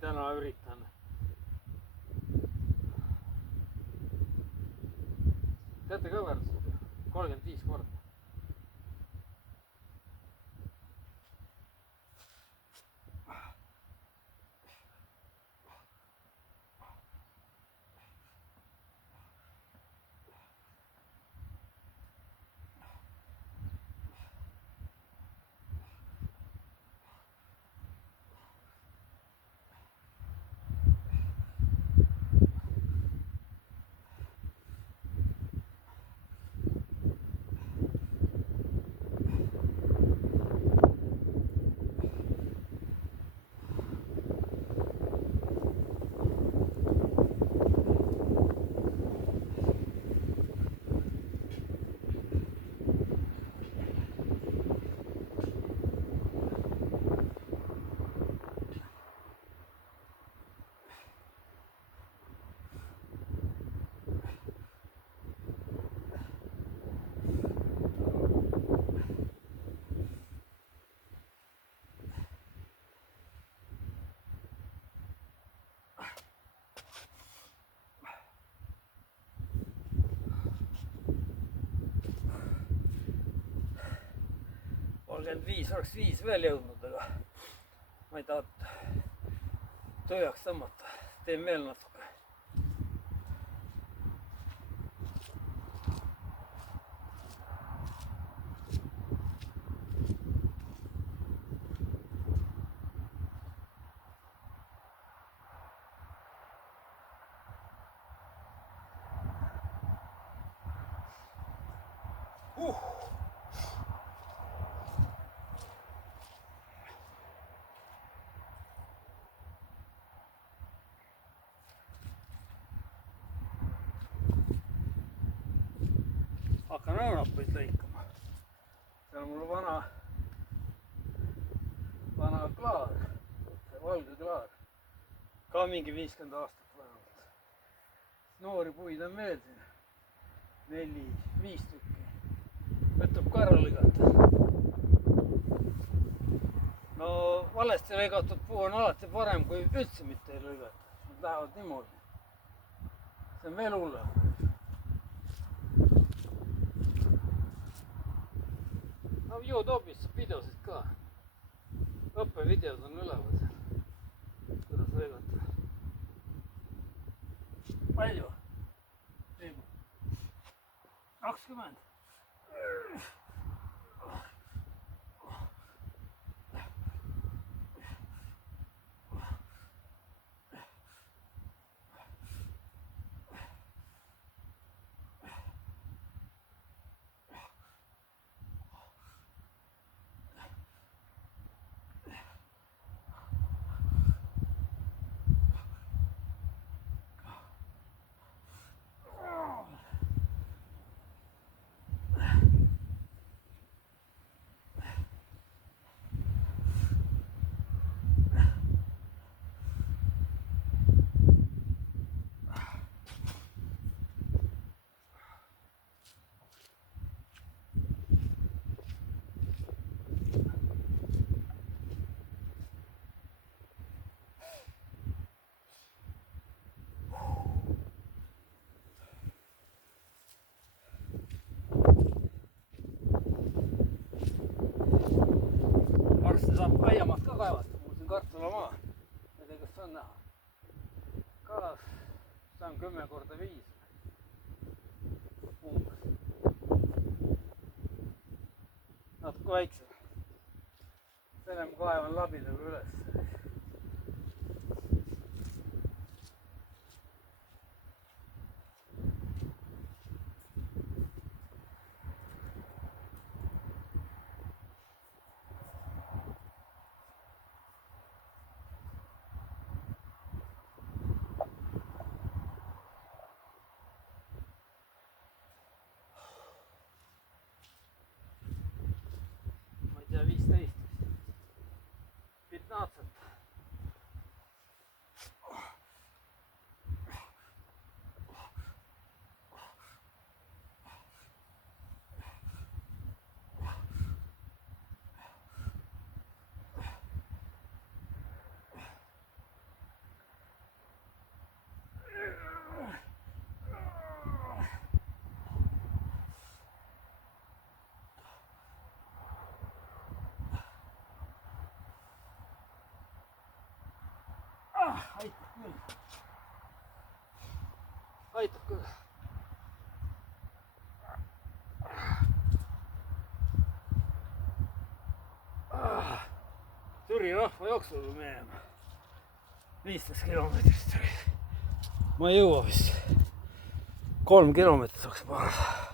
täna üritan teate kõverused 35 korda. Oleks 5 veel jõudnud, aga ma ei taha tööjaks tõmmata. Teen veel natuke. Hakkan õunapuid lõikama. See on mul vana klaar, see valge klaar. Ka mingi 50 aastat vähemalt. Noori puid on veel siin. 4-5 tükki. Võtab ka ära lõigata. No valesti lõigatud puu on alati parem, kui üldse mitte ei lõigata. Nad lähevad niimoodi. See on veel hullem. No YouTube'is saab videosid ka. Õppevideod on üleval seal. Kuidas lõigata. Palju? 20. Saab aiamaad ka kaevata, mul siin kartulamaa. Ma ei tea, kas on näha. Ka see on 10 korda 5. Umbes. Natuke väiksem. Selle ma kaevan labidaga üles. Ma ei tea, 15. 15. aitab küll. Aitab küll. Türi rahva jooksule minema. 15 kilomeetrit. Ma ei jõua vist. 3 kilomeetrit saaks paar.